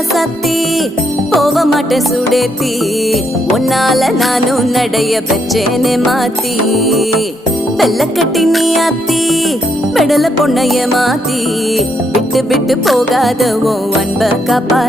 ராசாத்தி போக மாட்டேன் சுடேத்தி உன்னால நானும் நடைய பெற்றேனே மாத்தி வெள்ள கட்டி நீ ஆத்தி பெடல பொண்ணைய மாத்தி விட்டு விட்டு போகாத உன் அன்ப காப்பா